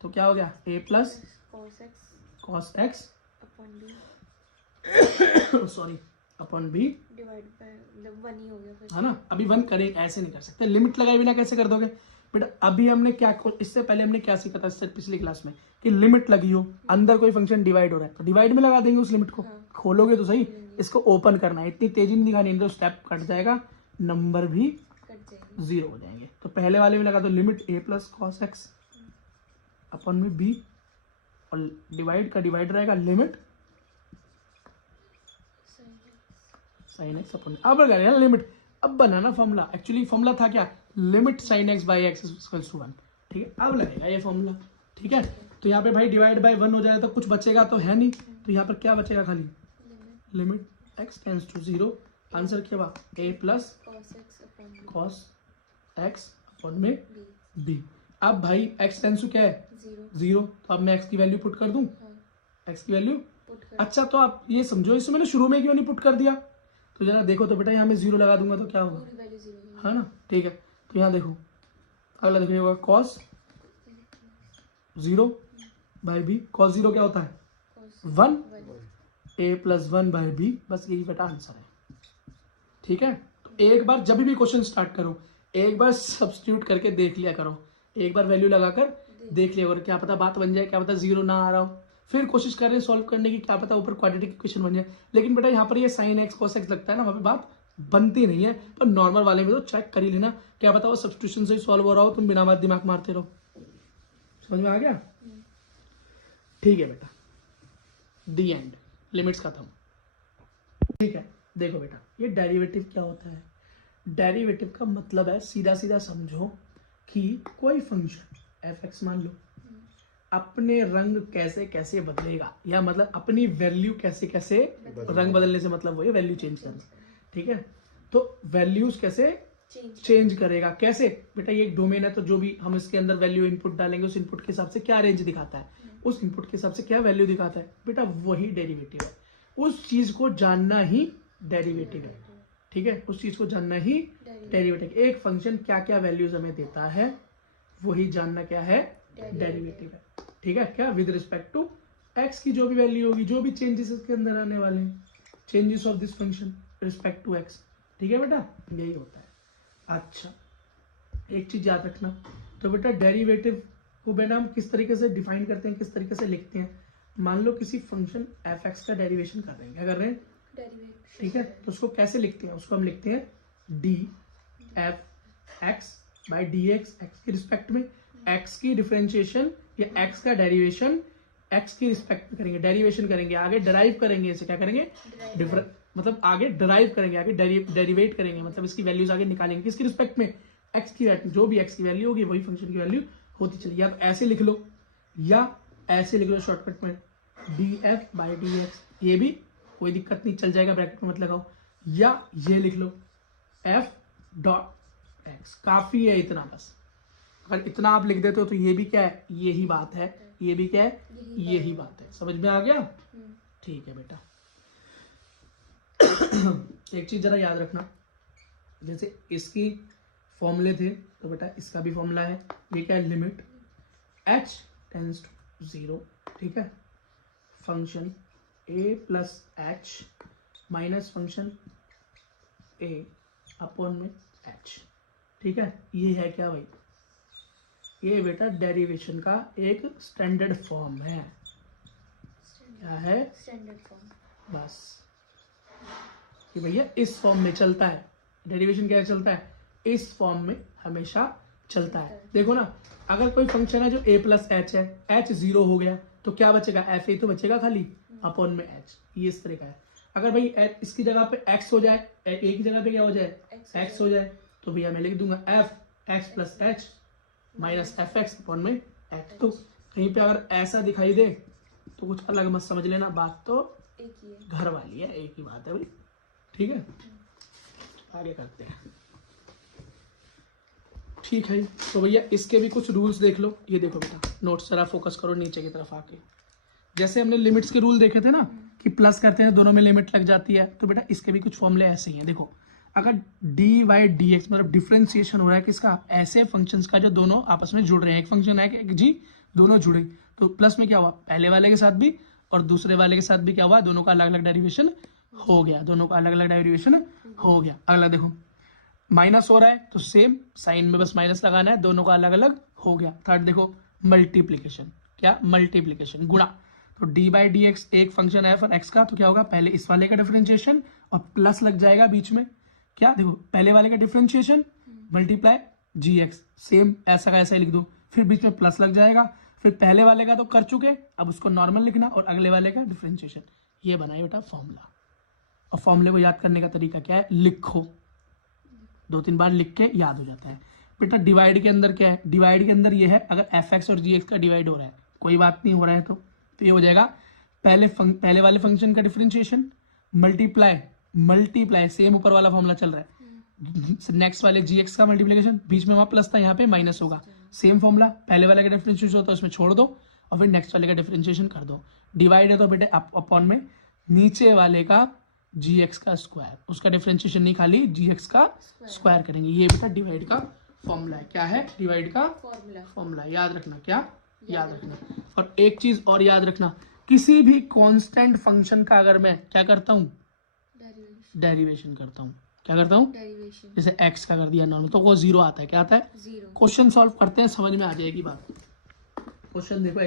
तो क्या हो गया, a plus cos x sorry upon b divide by, मतलब 1 ही हो गया फिर, है ना। अभी 1 करें, ऐसे नहीं कर सकते, लिमिट लगाए बिना कैसे कर दोगे बेटा। अभी हमने क्या, इससे पहले हमने क्या सीखा था, इससे पिछली क्लास में, कि लिमिट लगी हो, अंदर कोई फंक्शन डिवाइड हो रहा है तो डिवाइड में लगा देंगे उस लिमिट को। खोलोगे तो सही, इसको ओपन करना है, इतनी तेजी नहीं दिखानी, नहीं तो स्टेप कट जाएगा, नंबर भी कट जाएगी, 0 हो जाएंगे। तो पहले वाले में लगा दो limit a plus cos x upon में b, और डिवाइड का डिवाइड रहेगा लिमिट sin x अपॉन, अब लगा ना लिमिट, अब बनाना फॉर्मूला। एक्चुअली फॉर्मूला था क्या, limit sin x by x equals to 1। ठीक है, अब लगेगा ये फॉर्मूला। ठीक है, तो यहाँ पे भाई डिवाइड बाय 1 हो जाए तो कुछ बचेगा तो है नहीं, तो यहाँ पर क्या बचेगा, खाली limit x tends to 0। Answer क्या हुआ, a plus cos x upon में b। अब भाई x टेंड्स टू क्या है, 0, तो अब मैं x की वैल्यू पुट कर दूं, x की वैल्यू। अच्छा, तो आप ये समझो, इसमें मैंने शुरू में क्यों नहीं पुट कर दिया, तो जरा देखो तो बेटा, यहाँ मैं 0 लगा दूंगा तो क्या होगा, है ना। ठीक है, तो यहाँ देखो, अगला देखो, ये होगा cos 0 बाई b। cos 0 क्या होता है, 1, a प्लस 1 बाई b, बस यही बेटा आंसर है। ठीक है, तो एक बार जब भी क्वेश्चन स्टार्ट करो एक बार सब्स्टिट्यूट करके देख लिया करो, एक बार वैल्यू लगाकर देख लिया करो, क्या पता बात बन जाए, क्या पता जीरो ना आ रहा हो, फिर कोशिश कर रहे हैं सॉल्व करने की, क्या पता ऊपर क्वाड्रेटिक इक्वेशन बन जाए। लेकिन बेटा यहाँ पर ये साइन एक्स कॉस एक्स लगता है ना, वहाँ पे बात बनती नहीं है, पर नॉर्मल वाले में तो चेक कर ही लेना, क्या पता वो सब्स्टिट्यूशन से ही सॉल्व हो रहा हो, तुम बिना बात दिमाग मारते रहो। समझ में आ गया? ठीक है बेटा, दी एंड, लिमिट्स खत्म। ठीक है, देखो बेटा ये डेरिवेटिव क्या होता है? डेरिवेटिव का मतलब है, सीधा सीधा समझो कि कोई फंक्शन एफ एक्स मान लो अपने रंग कैसे कैसे बदलेगा, या मतलब अपनी वैल्यू कैसे कैसे रंग बदलने से मतलब वही वैल्यू चेंज करना, ठीक है। तो वैल्यूज कैसे चेंज करेगा, कैसे बेटा? ये एक डोमेन है, तो जो भी हम इसके अंदर वैल्यू इनपुट डालेंगे उस इनपुट के हिसाब से क्या रेंज दिखाता है, उस इनपुट के हिसाब से क्या वैल्यू दिखाता है बेटा, वही डेरिवेटिव है। उस चीज को जानना ही डेरिवेटिव है, ठीक है, उस चीज को जानना ही डेरिवेटिव। एक फंक्शन क्या क्या वैल्यूज हमें देता है वही जानना क्या है, डेरिवेटिव है, ठीक है। क्या? विद रिस्पेक्ट टू एक्स की जो भी वैल्यू होगी, जो भी चेंजेस इसके अंदर आने वाले हैं, changes of this function respect to X, ठीक है बेटा, यही होता है। अच्छा, एक चीज याद रखना, तो बेटा डेरिवेटिव को बेटा हम किस तरीके से डिफाइन करते हैं, किस तरीके से लिखते हैं। मान लो किसी फंक्शन एफ एक्स का डेरिवेशन कर रहे हैं, क्या कर रहे हैं? ठीक है, तो उसको कैसे लिखते हैं? उसको हम लिखते हैं D F x by d x, x की रिस्पेक्ट में एक्स की डिफरेंशिएशन या एक्स का डेरिवेशन एक्स की रिस्पेक्ट में करेंगे, डेरिवेशन करेंगे, आगे डराइव करेंगे, इसे क्या करेंगे? मतलब आगे डराइव करेंगे, आगे डेरिवेट करेंगे, मतलब इसकी वैल्यूज आगे निकालेंगे, किसकी रिस्पेक्ट में? एक्स की, जो भी एक्स की वैल्यू होगी वही फंक्शन की वैल्यू होती चलिए। या तो ऐसे लिख लो या ऐसे लिख लो शॉर्टकट में, D F by d x, ये भी कोई दिक्कत नहीं, चल जाएगा, ब्रैकेट में मत लगाओ। या ये लिख लो एफ डॉट एक्स, काफी है इतना बस। अगर इतना आप लिख देते हो तो ये भी क्या है? यही बात है, ये भी क्या है? यही बात है। समझ में आ गया? ठीक है बेटा। एक चीज जरा याद रखना, जैसे इसकी फॉर्मूले थे तो बेटा इसका भी फॉर्मूला है, ये क्या है? लिमिट h टेंड्स टू 0, ठीक है, function a plus H minus function a upon में h, ठीक है। ये है क्या भाई? ये बेटा डेरिवेशन का एक स्टैंडर्ड फॉर्म है। क्या है? Standard form. बस कि भैया इस फॉर्म में चलता है डेरिवेशन, क्या चलता है? इस फॉर्म में हमेशा चलता है। देखो ना, अगर कोई फंक्शन है जो a प्लस एच है, h 0 हो गया तो क्या बचेगा? एफ ए तो बचेगा खाली, अपॉन में h, ये इस तरह का है। अगर भाई इसकी जगह पे x हो जाए, a की जगह पे क्या हो जाए? x हो जाए, तो भैया मैं लिख दूंगा F x plus H minus F x upon में एच। तो कहीं पे अगर ऐसा दिखाई दे तो कुछ अलग मत समझ लेना, बात तो एक ही है, घर वाली है, एक ही बात है भाई, ठीक है। आगे करते हैं, ठीक है। तो भैया इसके भी कुछ रूल्स देख लो, ये देखो बेटा, नोट्स जरा फोकस करो नीचे की तरफ आके। जैसे हमने लिमिट्स के रूल देखे थे ना कि प्लस करते हैं दोनों में लिमिट लग जाती है, तो बेटा इसके भी कुछ फॉर्मूले ऐसे ही हैं। देखो, अगर डी वाई डी एक्स मतलब डिफरेंशिएशन हो रहा है किसका? ऐसे फंक्शंस का जो दोनों आपस में जुड़ रहे हैं, एक फंक्शन है कि जी दोनों जुड़े, तो प्लस में क्या हुआ? पहले वाले के साथ भी और दूसरे वाले के साथ भी क्या हुआ? दोनों का अलग अलग डेरिवेशन हो गया, दोनों का अलग अलग डेरिवेशन हो गया। अगला देखो, माइनस हो रहा है तो सेम साइन में बस माइनस लगाना है, दोनों का अलग अलग हो गया। थर्ड देखो, मल्टीप्लीकेशन, क्या? मल्टीप्लीकेशन, गुणा। तो डी बाई डी एक्स एक फंक्शन है फॉर एक्स का, तो क्या होगा? पहले इस वाले का डिफरेंशिएशन और प्लस लग जाएगा बीच में, क्या? देखो, पहले वाले का डिफरेंशिएशन मल्टीप्लाई जी एक्स, सेम ऐसा का ऐसा ही लिख दो, फिर बीच में प्लस लग जाएगा, फिर पहले वाले का तो कर चुके, अब उसको नॉर्मल लिखना और अगले वाले का डिफरेंशिएशन। ये बनाए बेटा फॉर्मूला। और फॉर्मूले को याद करने का तरीका क्या है? लिखो, 2-3 बार लिख के याद हो जाता है बेटा। डिवाइड के अंदर क्या है? डिवाइड के अंदर ये है, अगर एफ एक्स और जी एक्स का डिवाइड हो रहा है, कोई बात नहीं हो रहा है तो ये हो जाएगा पहले वाले फंक्शन का डिफरेंशिएशन मल्टीप्लाई सेम ऊपर वाला फॉर्मूला चल रहा है, नेक्स्ट वाले जी एक्स का मल्टीप्लीकेशन, बीच में वहां प्लस था, यहाँ पे माइनस होगा, सेम फॉर्मूला, पहले वाले का डिफरेंशिएशन होता है उसमें छोड़ दो और फिर नेक्स्ट वाले का डिफरेंशिएशन कर दो। डिवाइड है तो बेटे अपॉन में नीचे वाले का जी एक्स का स्क्वायर, उसका डिफरेंशिएशन नहीं, खाली जी एक्स का स्क्वायर करेंगे। ये बेटा डिवाइड का फॉर्मूला है। क्या है? डिवाइड का फॉर्मूला। याद रखना, क्या याद रखना। और एक चीज और याद रखना, किसी भी कांस्टेंट फंक्शन का अगर मैं क्या करता हूँ? डेरिवेशन करता हूँ। क्या करता हूँ, डेरिवेशन जैसे x का कर दिया नॉर्मल तो वो 0 आता है, क्या आता है, 0 क्वेश्चन सॉल्व करते हैं, समझ में आ जाएगी बात। क्वेश्चन देखो,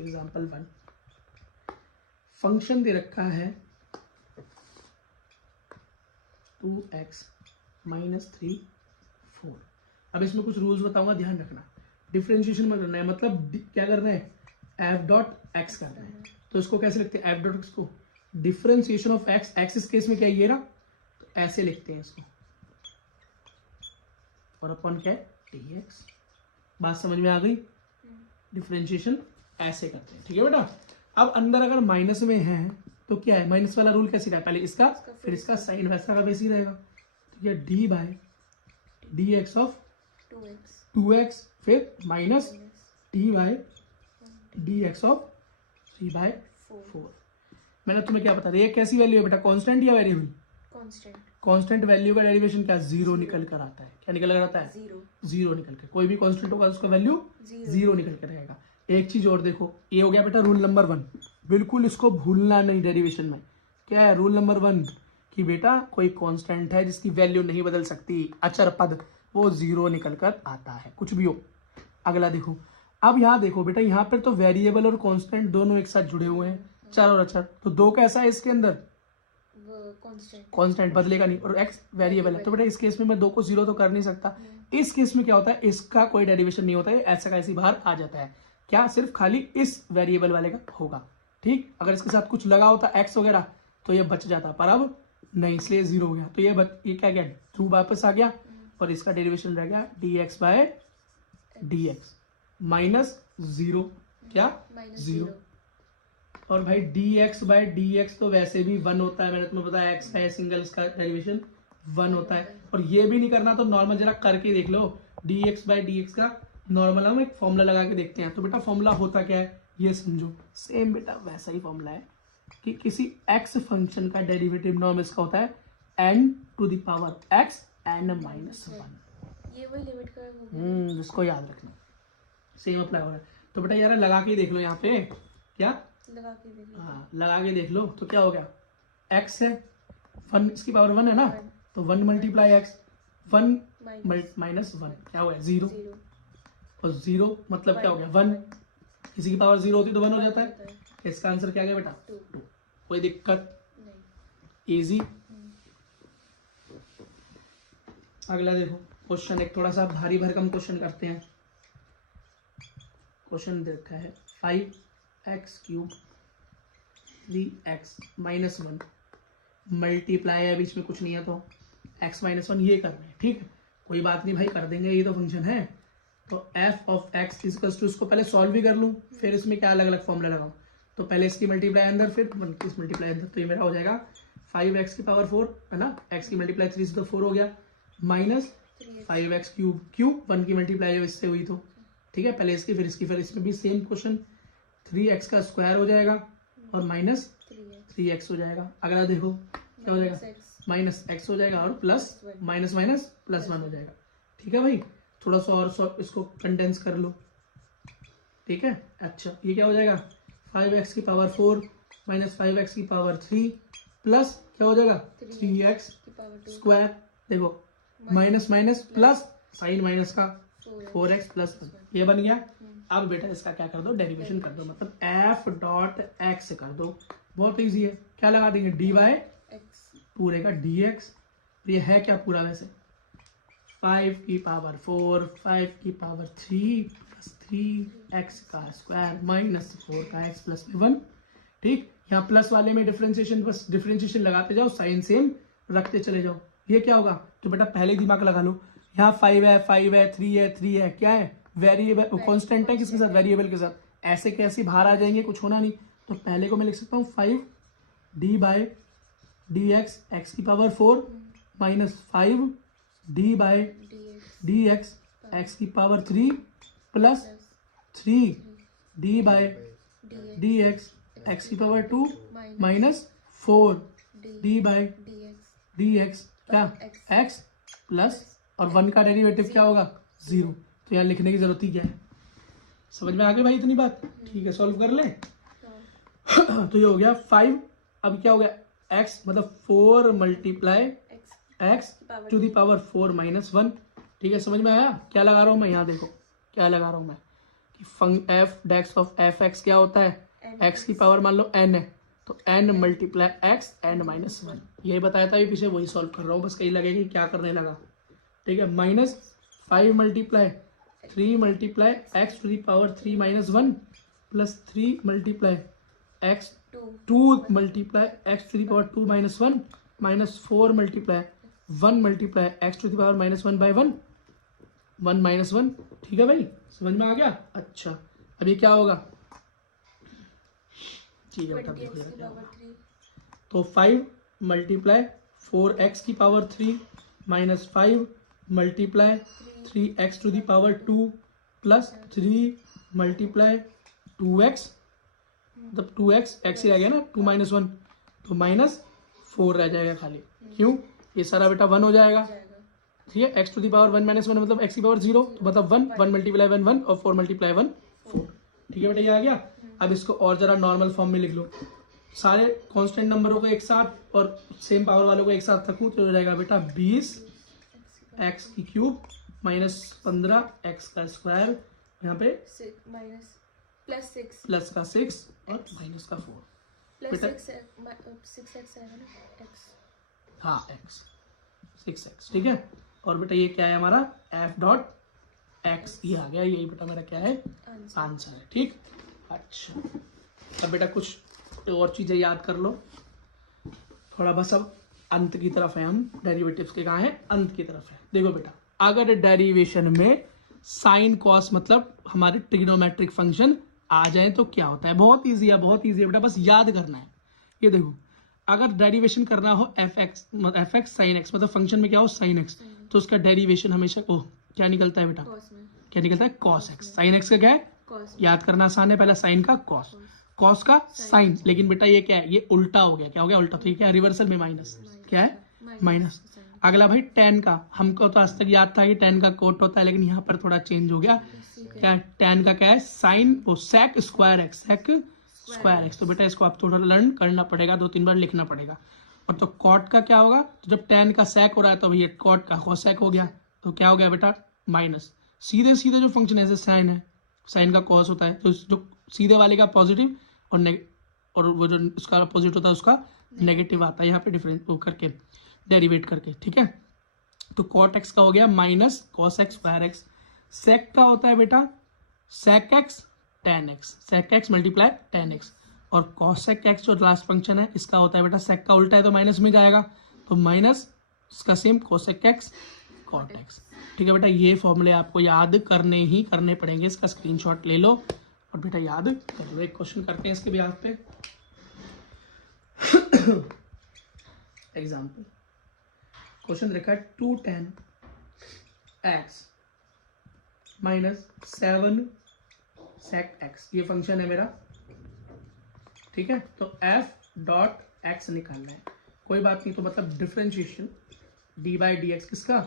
एग्जांपल 1, फंक्शन दे रखा है 2x माइनस 3 4। अब इसमें कुछ रूल्स बताऊंगा, ध्यान रखना, डिफरेंशिएशन में करना है, मतलब क्या करना है, f डॉट x करना है। तो इसको कैसे लिखते हैं, f डॉट x को डिफरेंशिएशन ऑफ x, x इस केस में क्या है ये ना, तो ऐसे लिखते हैं इसको, और अपन क्या है dx। बात समझ में आ गई, डिफरेंशिएशन ऐसे करते हैं, ठीक है बेटा। अब अंदर अगर माइनस में है तो क्या है, माइनस वाला रूल कैसे रहा, पहले इसका फिर इसका साइन वैसा का वैसे ही रहेगा, तो क्या D by D X of 2x फिर minus D by D X of 3/4। मैंने तुम्हें क्या बता दिया, ये कैसी वैल्यू है बेटा, कांस्टेंट या वेरिएबल, कांस्टेंट, कांस्टेंट वैल्यू का डेरिवेशन क्या, जीरो निकल कर आता है, क्या निकल कर आता है, 0 जीरो निकल कर, कोई भी कांस्टेंट होगा उसका वैल्यू जीरो निकल कर रहेगा। एक चीज और देखो, ये हो गया बेटा रूल नंबर 1, बिल्कुल इसको भूलना नहीं डेरिवेशन में। क्या है रूल नंबर 1 कि बेटा कोई कांस्टेंट है जिसकी वैल्यू नहीं बदल सकती, अचर पद, वो जीरो निकल कर आता है, कुछ भी हो। अगला देखो, अब यहाँ देखो बेटा, यहाँ पर तो वेरिएबल और कांस्टेंट दोनों एक साथ जुड़े हुए हैं, चर और अचर, तो दो कैसा है इसके अंदर, कांस्टेंट बदलेगा नहीं, और x वेरिएबल है, तो बेटा इस केस में मैं 2 को 0 तो कर नहीं सकता। इस केस में क्या होता है, इसका कोई डेरिवेशन नहीं होता है, ऐसा का ऐसी बाहर आ जाता है, क्या सिर्फ खाली इस वेरिएबल वाले का होगा, ठीक। अगर इसके साथ कुछ लगा होता x वगैरह तो ये बच जाता, पर अब नहीं, इसलिए 0 हो गया, तो ये क्या गया, ट्रू वापस आ गया, और इसका डेरिवेशन रह गया dx बाय dx माइनस 0, क्या 0। और भाई dx बाय dx तो वैसे भी 1 होता है, मैंने तुम्हें बताया x है सिंगल, इसका डेरिवेशन 1 होता है। और ये भी नहीं करना तो नॉर्मल जरा करके देख लो, dx बाय dx का नॉर्मल हम एक फॉर्मूला लगा के देखते हैं। तो बेटा फॉर्मूला होता क्या है ये समझो, सेम बेटा वैसा ही फॉर्मूला है कि किसी x फंक्शन का डेरिवेटिव नॉर्मल इसका होता है n to the power x n minus 1। ये वही लिमिट का इसको याद रखना, सेम अप्लाई हो रहा है। तो बेटा यार लगा के देख लो, यहाँ पे क्या लगा के देख लो, हाँ लगा के देख लो, तो क्या हो गया, x है 1, इसकी पावर 1 है ना, तो 1 मल्टीप्लाई x 1 माइनस 1 क्या हो गया 0, और 0 मतलब क्या हो गया 1, किसी की पावर 0 होती तो 1 हो जाता है। इसका आंसर क्या गया बेटा 2। कोई दिक्कत, इजी। अगला देखो क्वेश्चन, एक थोड़ा सा भारी भरकम क्वेश्चन करते हैं। क्वेश्चन दे रखा है 5x³ 3x माइनस 1 मल्टीप्लाई है, बीच में कुछ नहीं है तो x माइनस 1 ये कर रहे हैं, ठीक है कोई बात नहीं भाई कर देंगे, ये तो फंक्शन है। तो f of x equals to, इसको पहले सॉल्व भी कर लूँ फिर इसमें क्या अलग अलग फॉर्मूला लगाऊं, तो पहले इसकी मल्टीप्लाई अंदर फिर 1 की मल्टीप्लाई अंदर, तो ये मेरा हो जाएगा 5x की पावर 4 है ना, x की मल्टीप्लाई 3 से तो 4 हो गया, माइनस 5x³ क्यूब 1 की मल्टीप्लाई इससे हुई तो ठीक है, पहले इसकी फिर इसकी, फिर इसमें भी सेम क्वेश्चन 3x का स्क्वायर हो जाएगा और माइनस 3x हो जाएगा। अगला देखो क्या हो जाएगा, माइनस x हो जाएगा और प्लस माइनस माइनस प्लस 1 हो जाएगा, ठीक है भाई। थोड़ा सा और इसको कंडेंस कर लो, ठीक है। अच्छा ये क्या हो जाएगा 5x की पावर 4 माइनस 5x की पावर 3 प्लस क्या हो जाएगा 3x स्क्वायर, देखो minus minus plus sign minus का 4x प्लस 1 ये बन गया। अब बेटा इसका क्या कर दो डेरिवेशन कर दो, मतलब f डॉट x कर दो, बहुत इजी है। क्या लगा देंगे dy पूरे का dx, ये है क्या पूरा वैसे 5 की पावर 4 5 की पावर 3 प्लस 3x का स्क्वायर माइनस 4 का x प्लस 1, ठीक। यहाँ प्लस वाले में डिफरेंशिएशन, बस डिफरेंशिएशन लगाते जाओ, साइन सेम रखते चले जाओ। ये क्या होगा तो बेटा पहले दिमाग लगा लो, यहाँ 5 है 5 है 3 है 3 है, क्या है वेरिएबल कांस्टेंट है, किसके साथ वेरिएबल के साथ, ऐसे कैसे बाहर आ जाएंगे कुछ होना नहीं। तो पहले को मैं लिख सकता हूँ 5 d by d x x की power 4 minus 5 d by d x की power 3 plus 3 d by d x की power 2 minus 4 d by d x क्या x प्लस और 1 का डेरिवेटिव क्या होगा 0। तो यहाँ लिखने की जरूरत ही क्या है, समझ में आ गई भाई इतनी बात, ठीक है सॉल्व कर लें। तो ये हो गया 5, अब क्या हो गया x मतलब 4 multiply X to the power 4 minus 1। ठीक है, समझ में आया? क्या लगा रहा हूँ मैं यहाँ, देखो क्या लगा रहा हूँ मैं कि F D X of F X क्या होता है, एक्स की पावर मान लो n है तो n multiply x n minus 1। यही बताया था अभी पीछे, वही सॉल्व कर रहा हूँ, बस कहीं लगेगा कि क्या करने लगा। ठीक है, minus 5 multiply 3 multiply X to the power 3 minus 1 plus 3 multiply X 2 multiply X to the power 2 minus 1 minus 4 multiply 1 multiply X to the power minus 1 by 1 1 minus 1। ठीक है भाई, समझ में आ गया? अच्छा, अब ये क्या होगा? ठीक है बेटा, देखो क्या होगा। तो 5 मल्टीप्लाई 4x की power 3 minus 5 multiply 3x to the power 2 plus 3 multiply 2x, मतलब 2x x ही रह गया ना, 2 माइनस 1 तो माइनस 4 रह जाएगा खाली। क्यों? ये सारा बेटा 1 हो जाएगा। ठीक है, x to the power 1 minus 1 मतलब x की पावर 0 तो मतलब 1 मल्टीप्लाई 1 1 और 4 मल्टीप्लाई 1 4। ठीक है बेटा, ये आ गया। अब इसको और जरा नॉर्मल फॉर्म में लिख लो, सारे कांस्टेंट नंबरों को एक साथ और सेम पावर वालों को एक साथ रखूं तो हो जाएगा बेटा 20 एक्स की क्यूब माइनस 15 एक्स का स्क्वायर, यहाँ पे माइनस प्लस 6 प्लस का 6 और माइनस का 4 प्लस बेटा 6x आएगा ना, x। हाँ x 6x। ठीक है, और बेटा ये क्या है हमारा f डॉट x, ये आ गया, यही बेटा मेरा क्या है आंसर है। ठीक, अच्छा अब बेटा कुछ और चीजें याद कर लो थोड़ा, बस अब अंत की तरफ है हम, डेरिवेटिव्स के कहाँ है, अंत की तरफ है। देखो बेटा, अगर डेरिवेशन में साइन कॉस मतलब हमारे ट्रिग्नोमेट्रिक फंक्शन आ जाए तो क्या होता है? बहुत इजी है, बहुत इजी है बेटा, बस याद करना है। ये देखो, अगर डेरिवेशन करना हो एफ एक्स साइन एक्स मतलब फंक्शन में क्या हो साइन एक्स, तो उसका डेरिवेशन हमेशा क्या निकलता है बेटा, क्या निकलता है कॉस एक्स। साइन एक्स का क्या है, याद करना आसान है, पहला साइन का कॉस, कॉस का साइन, लेकिन बेटा ये क्या है, ये उल्टा हो गया। क्या हो गया? उल्टा। तो ये क्या है, रिवर्सल में माइनस, क्या है माइनस। अगला भाई टेन का, हमको तो आज तक याद था कि टेन का कोट होता है, लेकिन यहाँ पर थोड़ा चेंज हो गया। क्या है टेन का, क्या है साइन वो sec square x, sec square x. तो बेटा इसको आप थोड़ा लर्न करना पड़ेगा, 2-3 बार लिखना पड़ेगा। और तो कॉट का क्या होगा, तो जब टेन का सेक हो रहा है तो भैया कॉट का कोसेक हो गया, तो क्या हो गया बेटा माइनस। सीधे सीधे जो फंक्शन है साइन है, साइन का कॉस होता है, तो जो सीधे वाले का पॉजिटिव और वो जो उसका अपोजिट होता है उसका नेगेटिव आता है यहाँ पे डिफरेंस वो करके डेरिवेट करके। ठीक है, तो कॉट एक्स का हो गया minus cos x square x. Sec का होता है बेटा sec x tan x, sec x multiply tan x. और कॉसेक एक्स जो लास्ट फंक्शन है इसका होता है बेटा सेक का उल्टा है तो माइनस में जाएगा, तो माइनस इसका same cosec x cot x. ठीक है बेटा, ये फॉर्मूले आपको याद करने ही करने पड़ेंगे, इसका स्क्रीनशॉट ले लो और बेटा याद कर लो। एक क्वेश्चन करते हैं इसके भी पे एग्जाम्पल क्वेश्चन लिखा है 2 tan x minus 7 sec x, ये फंक्शन है मेरा। ठीक है, तो f डॉट x निकालना है, कोई बात नहीं, तो मतलब differentiation d by d x किसका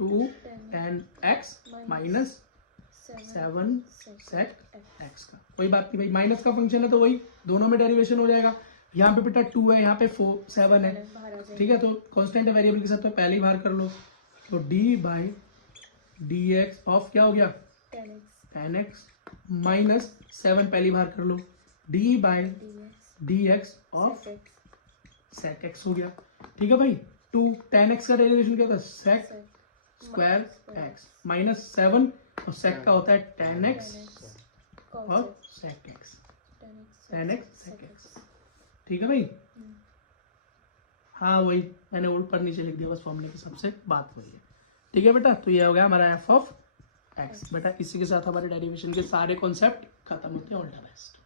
2 tan x minus 7 sec x का। कोई बात नहीं भाई, माइनस का फंक्शन है तो वही दोनों में डेरिवेशन हो जाएगा। यहाँ पे बेटा 2 है, यहाँ पे 7 है। ठीक है, तो कांस्टेंट वेरिएबल के साथ तो पहले ही बाहर कर लो, तो d by d X of क्या हो गया tan x माइनस 7 पहली बाहर कर लो, d by d X of sec x हो गया। ठीक है भाई, 2 tan x का डेरिवेशन क्या था sec स्क्वायर x माइनस 7 और sec का होता है tan x और sec x, tan x sec x। ठीक है भाई, हाँ वही मैंने ऊपर नीचे लिख दिया, बस फॉर्मूले के सबसे बात वही है। ठीक है बेटा, तो ये हो गया हमारा f ऑफ x। बेटा इसी के साथ हमारे डेरिवेशन के सारे कॉन्सेप्ट खत्म होते हैं, ऑल द बेस्ट।